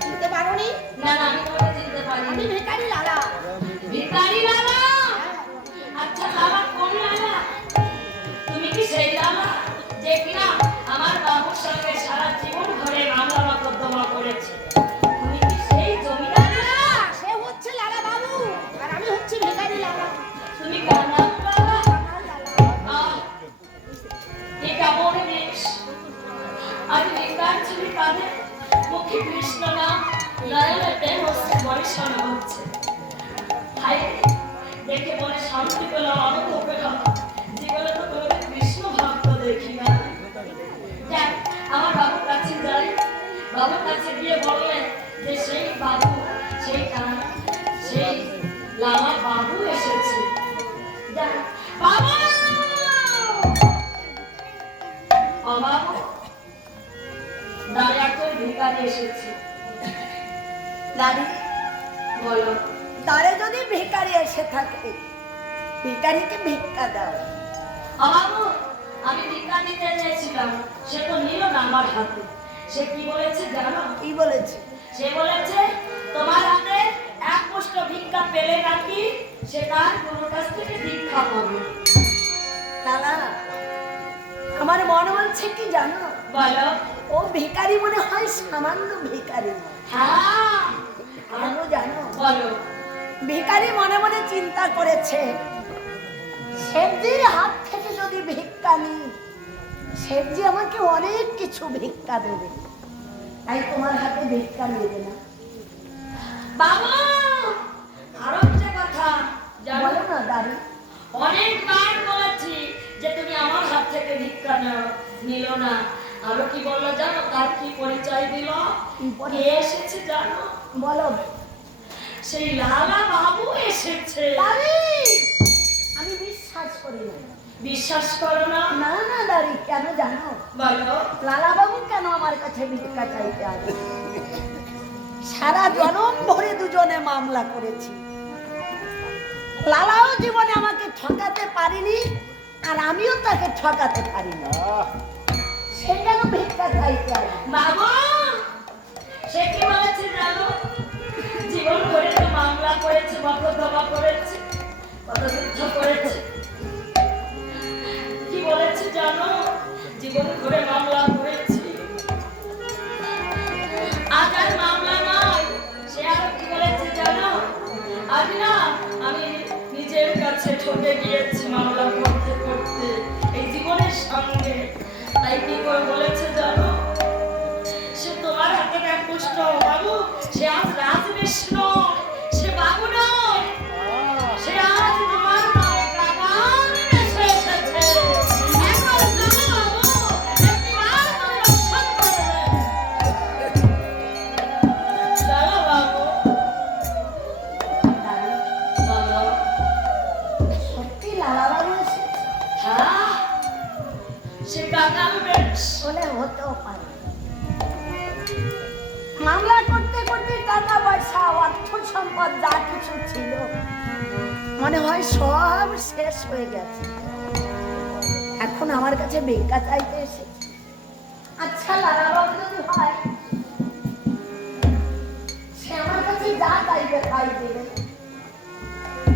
চিনতে পারোনি? না না, আমি তোমাকে চিনতে আমি পারিনি। ভিখারি লালা। ভিখারি লালা? আচ্ছা লালা, কোন লালা? তুমি কি সেই লালা যে কিনা আমার বাবুর সঙ্গে সারা জীবন ধরে মামলা মোকদ্দমা করেছে? তুমি কি সেই জমিদার লালা? সে হচ্ছে লালা বাবু আর আমি হচ্ছি ভিখারি করছে। হায় রে, দেখে মনে শান্তি পেলাম, আনন্দ পেলাম। জীবনে তো কোনোদিন কৃষ্ণ ভক্ত দেখি না। যাক, আমার বাবুর কাছে যাই। বাবুর কাছে গিয়ে বললেন যে সেই বাবু, সেই লালা বাবু এসেছে। যাক, বাবা! ও বাবু, দাঁড়িয়ে একটা ভিখারি এসেছে। দাঁড়ি বলো। তারে যদি ভিখারি এসে থাকে, ভিখারিকে ভিক্ষা দাও। ও বাবু, আমি ভিক্ষা দিতে চেয়েছিলাম, সে তো নিল না আমার হাতে। সে কি বলেছে জানো? কি বলেছে? সে বলেছে তোমার হাতে এক মুষ্ট ভিক্ষা পেলে নাকি সে তার গুরুর কাছ থেকে দীক্ষা পাবে। লালা, আমার মনে হচ্ছে কি জানো, বলো। ও ভিখারি মনে হয় সামান্য ভিখারি। হ্যাঁ, কেন জানো? বলো। ভিখারি মনে মনে চিন্তা করেছে, শেঠজির হাত থেকে যদি ভিক্ষা নিই, শেঠজি আমাকে অনেক কিছু ভিক্ষা দেবে, তাই তোমার হাতে ভিক্ষা নেবে না। বাবু, আরো একটা কথা জানো? বলো না দাঁড়ি। অনেকবার বলেছি যে তুমি আমার হাত থেকে ভিক্ষা নাও, নিল না। আরো কি বললো জানো? তার কি পরিচয় দিল? কি কে পরিচয়? এসেছে জানো? বলো। সেই লালা বাবু এসেছে। দাঁড়ি, আমি বিশ্বাস করি না। বিশ্বাস করো না? না না দাঁড়ি, কেন জানো? বলো। লালা বাবু কেন আমার কাছে ভিক্ষা চাইতে আসবে? সারা জনম ভরে দুজনে মামলা করেছি, লালাও জীবনে আমাকে ঠকাতে পারিনি, আর আমিও তাকে ঠকাতে পারিনি। সে কেন ভিক্ষা চাইতে আসবে? বাবা, সে কি বলেছে জানো? জীবন ভরে তো মামলা করেছে, মকদ্দমা করেছে, কত যুদ্ধ করেছে। কি বলেছে জানো? জীবন ভরে মামলা করেছি, আজ আর মামলা নয়। সে আরো কি বলেছে জানো? আজ না, আমি নিজের কাছে ঠকে গিয়েছি মামলা করতে করতে এই জীবনের সঙ্গে। তাই কি করে বলেছে জানো? সে তোমার হাতে এক পুষ্ট বাবু, সে আজ রাজবিষ্ণু, সে বাবু নয়, সে আজ তোমার মায়ের কাকার বেশে এসেছে। একবার চলো বাবু, একবার তুমি রক্ষা করবে। চলো বাবু। দাঁড়ি, বলো। সত্যি লালা বাবু এসেছে? হ্যাঁ, সে কাকার বেশ। বলে হতেও পারে। মামলা করতে করতে টাকা পয়সা অর্থ সম্পদ যা কিছু ছিল মনে হয় সব শেষ হয়ে গেছে, এখন আমার কাছে ভিক্ষা চাইতে এসেছে। আচ্ছা লালা বাবু যদি হয়, সে আমার কাছে যা চাইবে তাই দেবে,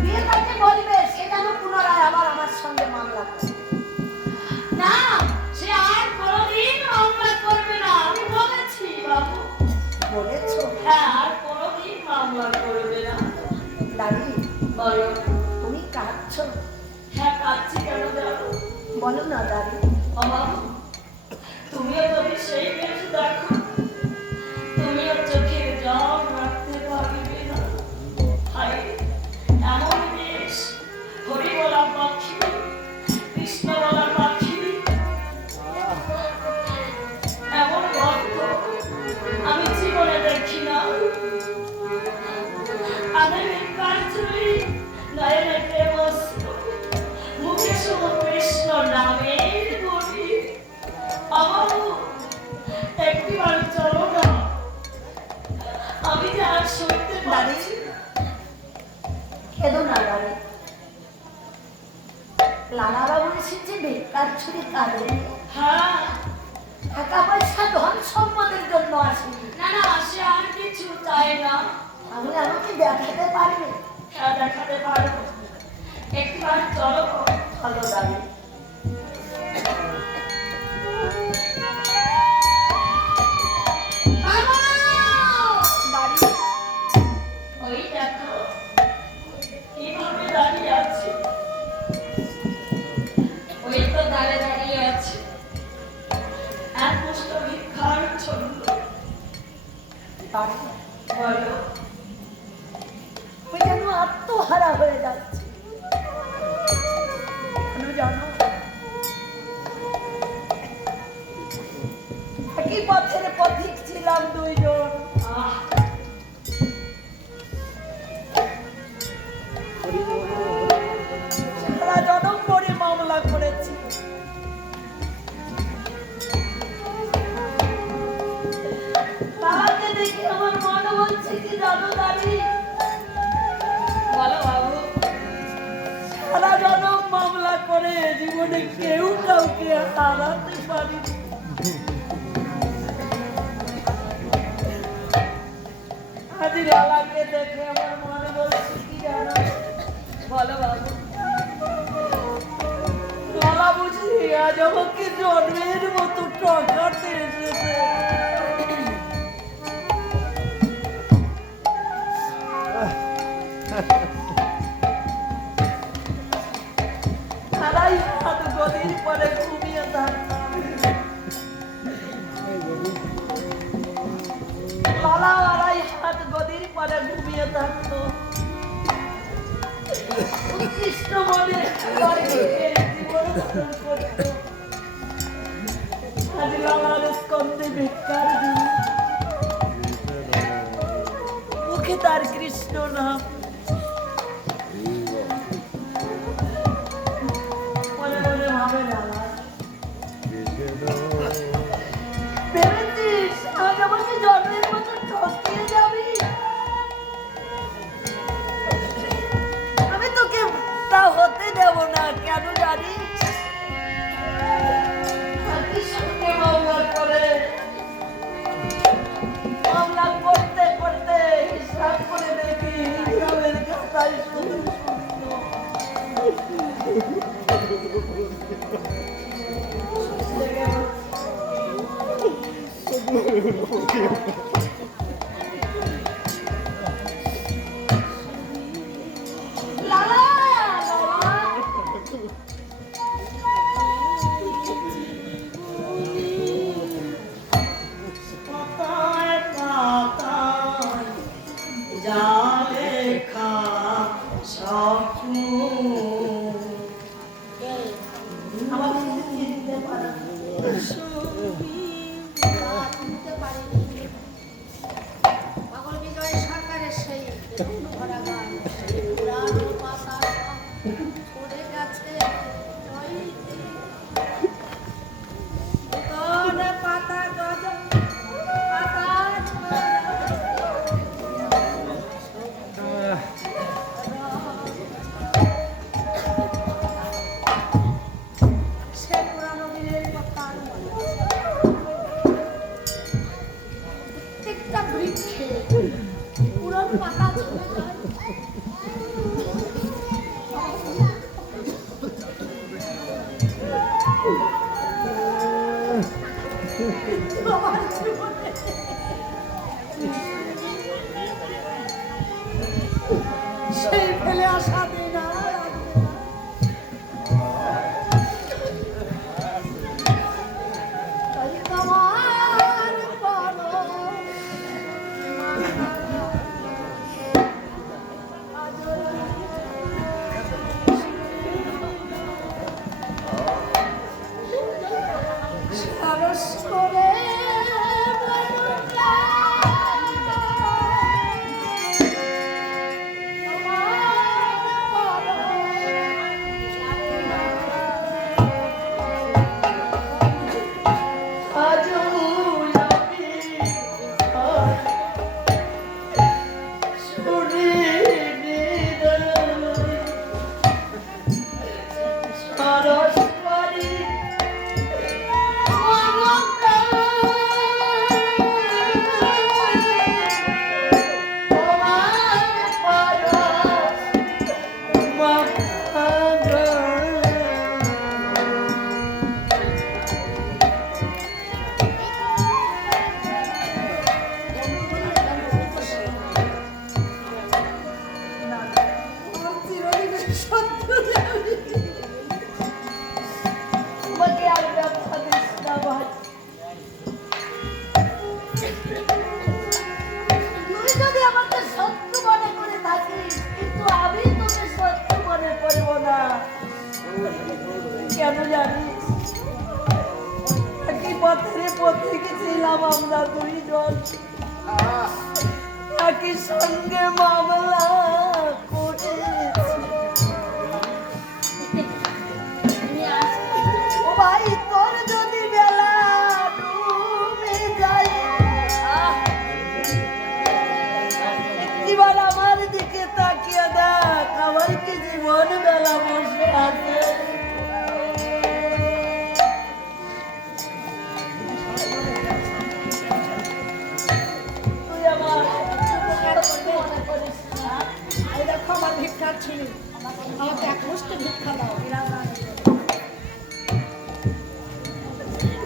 দিয়ে তাকে বলবে সে যেন পুনরায় আবার আমার সঙ্গে মামলা করে। না, সে আর কোনোদিন মামলা করবে না, আমি বলেছি বাবু। বলেছো? হ্যাঁ, আর কোনোদিন মামলা করবে না। দাঁড়ি, বলো। তুমি কাঁদছো? হ্যাঁ, কাঁদছি কেন জানো? বলো না দাঁড়ি। ও বাবু, তুমিও যদি সেই বেশ দেখো, তুমিও চোখের জল রাখতে পারবে না। হায়, এমন দেশ, হরি বলা পাখি, কৃষ্ণ বলা পাখি, এমন গল্প আমি জীবনে দেখি না। আধুনিক কাঞ্চলি নয়নে প্রেমস্ত, মুখে শুভ কৃষ্ণ নামের গরি। বাবু, একটিবার চলো না, আমি যে আর সইতে পারছি না। কেঁদো না দাঁড়ি। লালা বাবু এসেছে বেকার ছুরি কাঁদে, হ্যাঁ, টাকা পয়সা ধন সম্পদের জন্য আসেনি। না না, সে আর কিছু চায় না। তাহলে আমাকে দেখাতে পারবে? হ্যাঁ, দেখাতে পারবো। একটিবার চলো। ভালো দাঁড়ি। দাঁড়ি, ওই দেখো কিভাবে দাঁড়িয়ে আছে, ওই তো দাঁড়িয়ে আছে এক মুষ্ট ভিক্ষার জন্য। দাঁড়ি। বলো। আত্মহারা হয়ে যাচ্ছি। কেন জানো? একই পথের পথিক ছিলাম দুইজন। সারা জনম পরে মামলা করেছি। তাহাকে দেখে আমার মনে হচ্ছে কি জানো দাঁড়ি? বলো বাবু। সারা জনম মামলা করে জীবনে কেউ কাউকে হারাতে পারিনি। আজ লালাকে দেখে আমার মনে বলছে কি জানো? বলো বাবু। লালা বুঝি আজ আমাকে জন্মের মতো টকাতে এসেছে। তারাই হাত গদির পরে ঘুমিয়ে থাকতাম। লালা আড়াই হাত গদির পরে ঘুমিয়ে থাকতো। উৎকৃষ্ট মনে জীবন ধারণ করতো। আজ লালার স্কন্ধে ভিক্ষার দিন, মুখে তার কৃষ্ণ নাম। মনে মনে ভাবে লালা, ভেবেছিস আজ আমাকে জন্মের মতো ঠকিয়ে যাবি? আমি তোকে তা হতে দেব না। কেন জানিস? মামলা করতে করতে হিসাব করে দেখি হিসাবের খাতায় শুধু লালা লালা পাতায় পাতায় যা লেখা স্বপ্ন আমাকে চিনতে পারে পাগল বিজয় সরকারের সেই ভরা গান, সেই পুরানো পাতা পড়ে গেছে নইতে। নূতন পাতা গজা, পাতা ছড়া। সে পুরানো দিনের কথা আর মনে আছে। প্রত্যেকটা বৃক্ষে পুরনো পাতা ঝরে যায়। আমার জীবনে সেই ফেলে আসা দিন আর আসবে না। তাই তোমার বড় সারস করে তুই যদি আমাকে শত্রু মনে করে থাকিস, কিন্তু কেন জানিস? একই পথে পথিকে ছিলাম আমরা দুইজন, একই সঙ্গে মামলা করেছি। ও ভাই, তোর যদি বেলা ডুবে যায়, একটিবার আমার দিকে তাকিয়ে দেখ, আমার কি জীবন বেলা বসে আছে। তুই আমার এই দেখো আমার ভিক্ষার ছিল, আমাকে এক মুষ্টি ভিক্ষা দাও।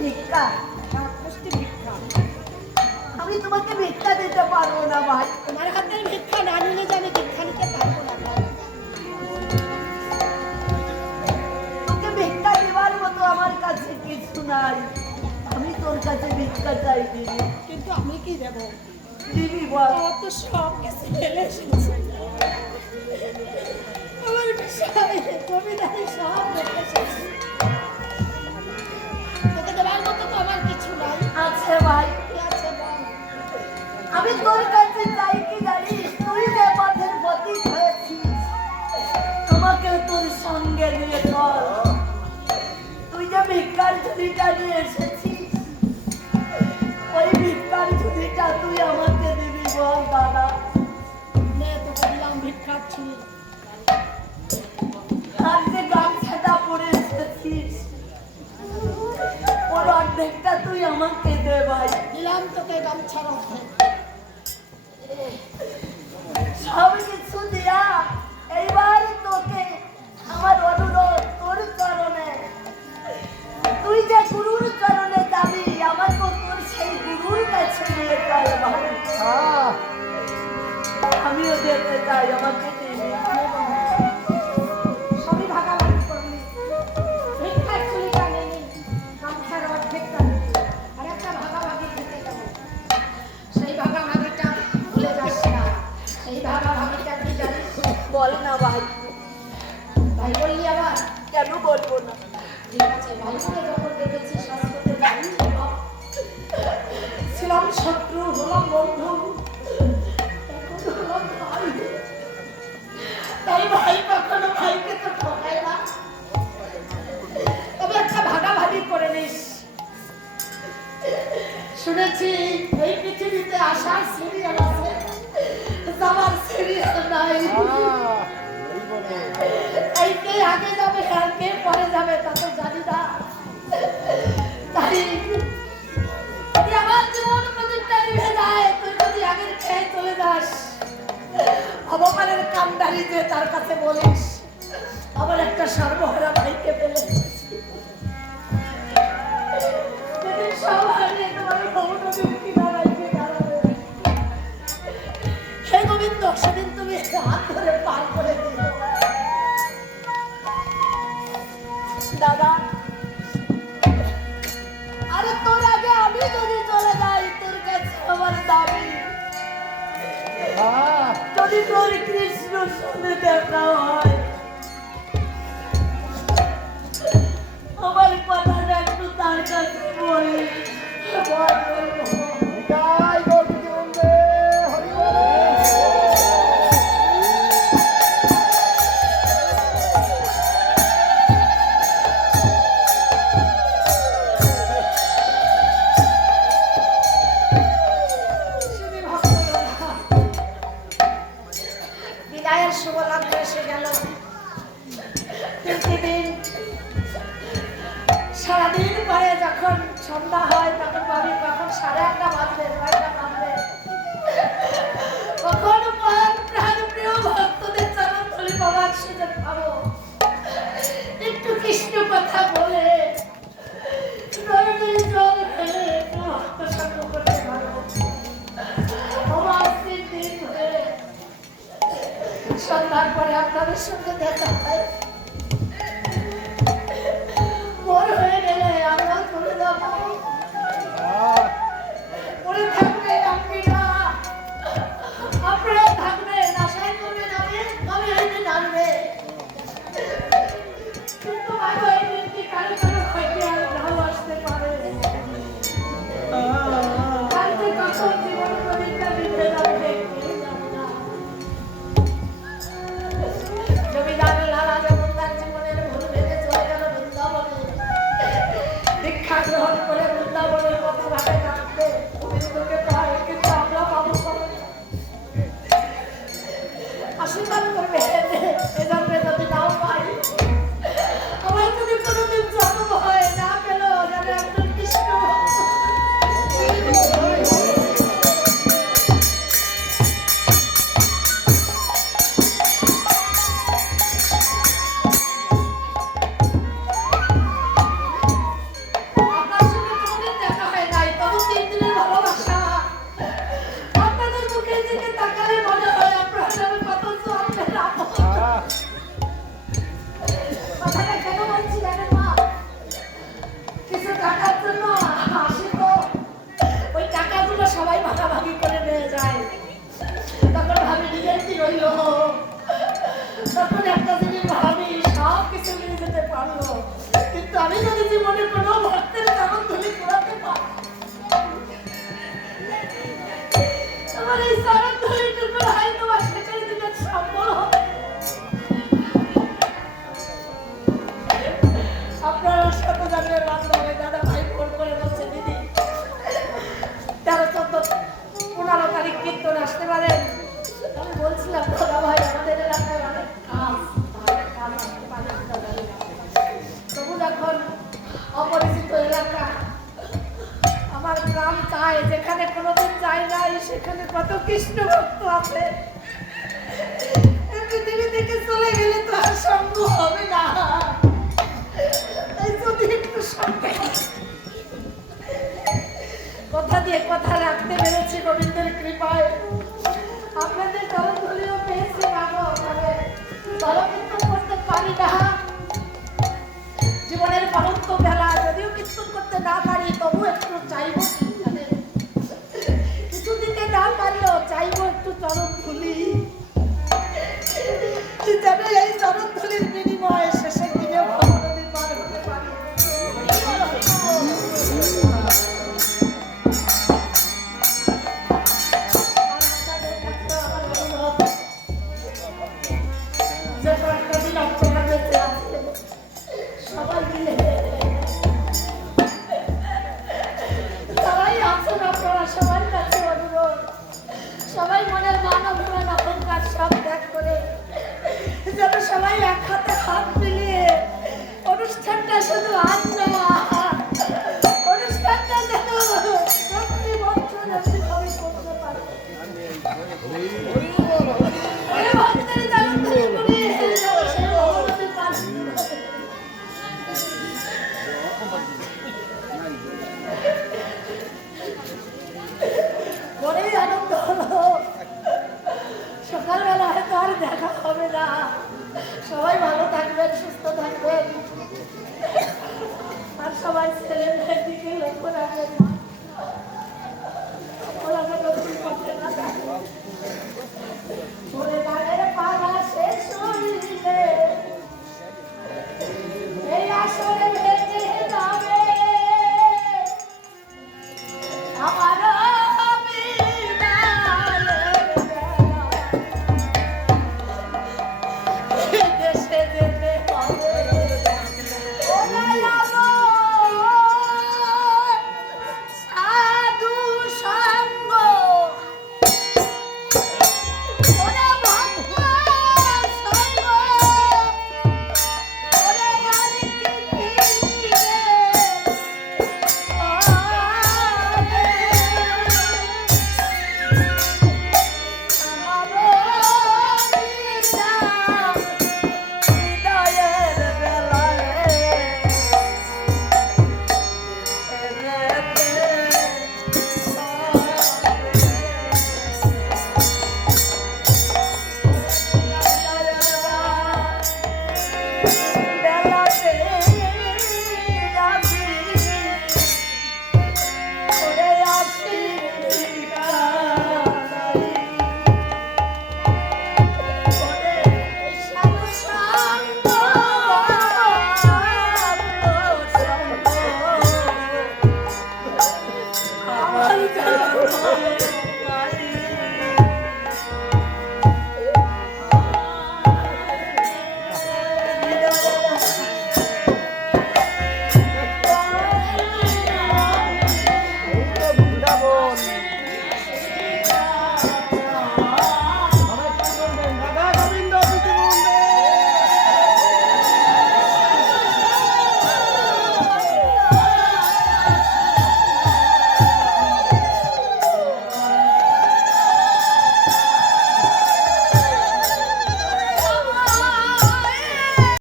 ভিক্ষা? এক মুষ্টি ভিক্ষা। আমি তোমাকে ভিক্ষা দিতে পারবো না ভাই। তোমার হাতের ভিক্ষা না নিলে যে আমি ভিক্ষা নিতে পারবো না ভাই। তোকে ভিক্ষা দেওয়ার মতো আমার কাছে কিছু নাই। আমি তোর কাছে ভিক্ষা চাই, দিবি? কিন্তু আমি কি দেবো? দিবি বল। আমার তো সব কিছু ফেলে এসেছি, আমার বিষয় জমিদারি সব রেখে এসেছি, তোকে দেওয়ার মতো তো আমার কিছু নাই। আছে ভাই, কি আছে বল? আমি তোর কাছে চাই কি জানিস? তুই যে পথের পথিক হয়েছিস, আমাকে তোর সঙ্গে নিয়ে চল। তুই যে ভিক্ষার ঝুড়িটা নিয়ে এসেছিস, ওই ভিক্ষার ঝুড়িটা তুই আমাকে দিবি বল দাদা। নে তোকে দিলাম ভিক্ষার ছিল। আর যে গামছাটা পরে এসেছিস, ওর অর্ধেকটা তুই আমাকে দে ভাই। দিলাম তোকে গামছার অর্ধেক। সব কিছু দিয়া এইবার তোকে আমার অনুরোধ, তোর চরণে, তুই যে গুরুর চরণে যাবি, আমাকে তোর সেই গুরুর কাছে নিয়ে যাই ভাই। আমিও যেতে চাই, আমাকে দিবি। সবই ভাগাভাগি করলি, ভিক্ষার চুরিটা নিলি, গামছার অর্ধেকটা নিলি, আর একটা ভাগাভাগি থেকে গেল। সেই ভাগাভাগিটা ভুলে যাস না। সেই ভাগাভাগিটা কি জানিস? বল না ভাই। ভাই বললি আবার? কেন বলবো না? ঠিক আছে, ভাই বলে যখন দেখেছি শাস্ত্রতে ভাই ছিলাম শত্রু, হলাম বন্ধু, এখন হলাম ভাই। তাই ভাই কখনো ভাইকে তো ঠকায় না। তবে একটা ভাগাভাগি করে নিস। শুনেছি এই পৃথিবীতে আসার সিরিয়াল আছে, যাওয়ার সিরিয়াল নাই। এই কে আগে যাবে আর কে পরে যাবে তা তো জানি না। তাই যদি আমার জীবন প্রদীপটা নিভে যায়, তুই যদি আগের খেয়ে চলে যাস, ভগবানের কামদারি যে তার কাছে বলিস আমার একটা সর্বহারা ভাইকে ফেলে এসেছি। যেদিন সব হারিয়ে তোমার ভবনদীর কিনারায় গিয়ে দাঁড়াবে, হে গোবিন্দ, সেদিন তুমি হাত ধরে পার করে দিও। দাদা, আরে তোর আগে আমি যদি চলে যাই, তোর কাছে আমার দাবি, যদি তোর কৃষ্ণর সঙ্গে দেখা হয়, আমার কথাটা একটু তার কাছে বলিস। জয় গোবিন্দে হরি বল। শুনি ভক্তরা, বিদায়ের শুভ লগ্ন এসে গেল। পৃথিবীর সারাদিন পরে যখন সন্ধ্যা হয়, তখন ভাবি কখন 1:30 বাজবে, 9টা বাজবে, কখন প্রাণ প্রিয় ভক্তদের চরণ ধুলি পাওয়ার সুযোগ পাবো, একটু কৃষ্ণ কথা বলে নয়নের জল ফেলে একটু হস্তসাধ্য করতে পারবো। আমার দিন হয়ে সন্ধ্যার পরে আপনাদের সঙ্গে দেখা হয়। বড় হয়ে গেলে আমরা চলে যাব, পরে থাকবে আপনিরা, আপনারা থাকবে, নাশায় কমে যাবে, কমে হইতে নামবে। কিন্তু ভাই এই দিনটি আশীর্বাদ করবে এ জন্মে যদি নাও পাই, আমার যদি কোনোদিন জন্ম হয় না পেল যেন একজন কৃষ্ণ আপনার সঙ্গে কোনোদিন দেখা হয় নাই, তবু 3 দিনের ভালোবাসা। আপনাদের মুখের দিকে তাকালে মনে হয় আপনার নামে কত জন্মের আপন। কথাটা কেন বলছি জানেন মা? কিছু টাকার জন্য আসি তো, ওই টাকাগুলো সবাই ভাগাভাগি করে নিয়ে যায়। তখন ভাবি নিজের কি রইল, তখন একটা জিনিস ভাবি সব কিছু নিয়ে যেতে পারলো, কিন্তু আমি যদি জীবনে কোনো ভক্তের চরণ ধুলি ঘোরাতে পারি, আমার এই চরণ ধুলিটুকু হয়তো বা শেষের দিনে সম্বল হবে। আপনারা 7 জন্মের বান্ধব হয়, দাদা ভাই ফোন করে বলছে দিদি 13, 14, 15 তারিখ কীর্তন আসতে পারেন। আমি বলছিলাম দাদা ভাই আমাদের এলাকায় অনেক কাজ, অনেক কাজ আসতে পারে না দাদা ভাই। তবু যখন অপরিচিত এলাকা, আমার গ্রাম চায় যেখানে কোনোদিন যায় নাই, সেখানে কত কৃষ্ণ ভক্ত আছে, এই পৃথিবী থেকে চলে গেলে তো আর সম্ভব হবে না। তাই যদি একটু সঙ্গে কথা দিয়ে কথা রাখতে পেরেছি গোবিন্দের কৃপায়, আপনাদের চরণধুলিও পেয়েছি বাবা। তবে চরণকীর্তন করতে পারি না, জীবনের পরন্ত বেলা যদিও কীর্তন করতে না পারি, তবু একটু চাইবো কি জানেন, কিছু দিতে না পারলেও চাইবো একটু চরণধুলি, যেন এই চরণধুলির বিনিময়ে শেষের দিনে ভগবতী পার হতে পারি। যে কয়েকটা দিন আপনারা বেঁচে আছেন, সবাই মিলে সবাই আছেন, আপনারা সবার কাছে অনুরোধ, সবাই মনের মান অভিমান অহংকার সব ত্যাগ করে যেন সবাই এক হাতে হাত মিলিয়ে অনুষ্ঠানটা শুধু আজ না, অনুষ্ঠানটা যেন প্রতি বছর এমনিভাবে করতে পারে। এই ভক্তের জগৎ করে যেন সে ভগবতী পার হতে বড়ই আনন্দ হলো। সকালবেলা হয়তো আর দেখা হবে না, সবাই ভালো থাকবেন, সুস্থ থাকবেন, আর সবাই ছেলেমেয়ের দিকে লক্ষ্য রাখবেন। ওরা যেন ভুল করতে না থাকে, ভুলে না